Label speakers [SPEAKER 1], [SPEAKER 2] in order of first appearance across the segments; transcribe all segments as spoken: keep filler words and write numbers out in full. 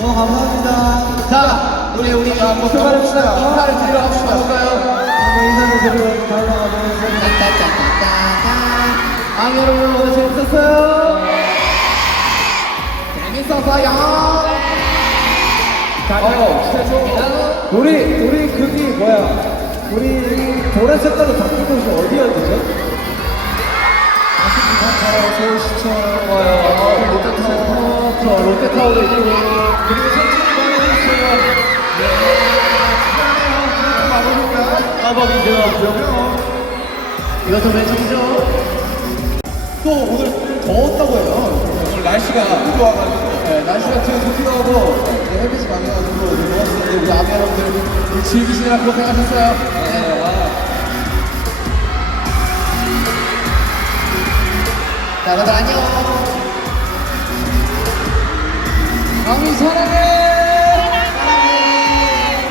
[SPEAKER 1] 어, 감사합니다.
[SPEAKER 2] 자, 우리 우리 한번
[SPEAKER 1] 출발합시다.
[SPEAKER 2] 인사를 드리러 한번 가볼까요?
[SPEAKER 1] 한번 인사를 드리고 달려가도록 하겠습니다.
[SPEAKER 2] 따따따따따. 아, 여러분 오늘 재밌었어요? 재밌었어요? 어, 최소.
[SPEAKER 1] 우리, 우리 그기 뭐야? 우리 보라 색깔로 바꾼 곳이 어디였죠? 서울시청
[SPEAKER 2] 좋아요. 롯데타워. 저 롯데타워도 있고.
[SPEAKER 1] 그리고 천천히 많이 해주세요. 네. 마법인가? 마법이죠.
[SPEAKER 2] 이것도 매칭이죠? 또 오늘 더웠다고 해요.
[SPEAKER 1] 오늘 날씨가 너무 좋아가지고.
[SPEAKER 2] 네, 날씨가 되게 좋기도 하고 네, 햇빛이 강해가지고 더웠는데 우리 아미 여러분들 즐기시느라 고생하셨어요. 네. 자, 다들 안녕. 아미 사랑해. 사랑해.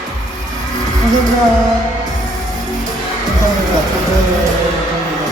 [SPEAKER 1] 감사합니다. 감사합니다. 감사합니다.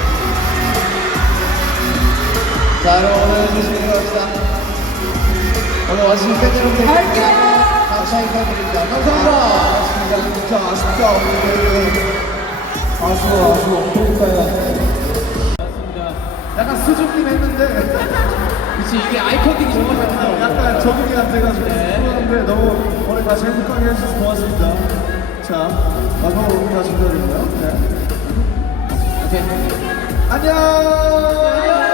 [SPEAKER 2] 자, 여러분 오늘 조심히 들어갑시다. 오늘 와주신 팬 여러분들 감사히 인사드립니다. 감사합니다.
[SPEAKER 1] 진짜 아쉽다. 오늘. 아쉬워, 아쉬워. 그러니까요.
[SPEAKER 2] 약간 수줍긴 했는데 그치 이게 아이컨틱이 정말 잘 나와요.
[SPEAKER 1] 약간 적응이 안 돼가지고 죄송한데 너무 오늘 다시 행복하게 해주셔서 고맙습니다. 자, 마지막으로 다시 인사드릴까요? 네.
[SPEAKER 2] 오케이.
[SPEAKER 1] 안녕!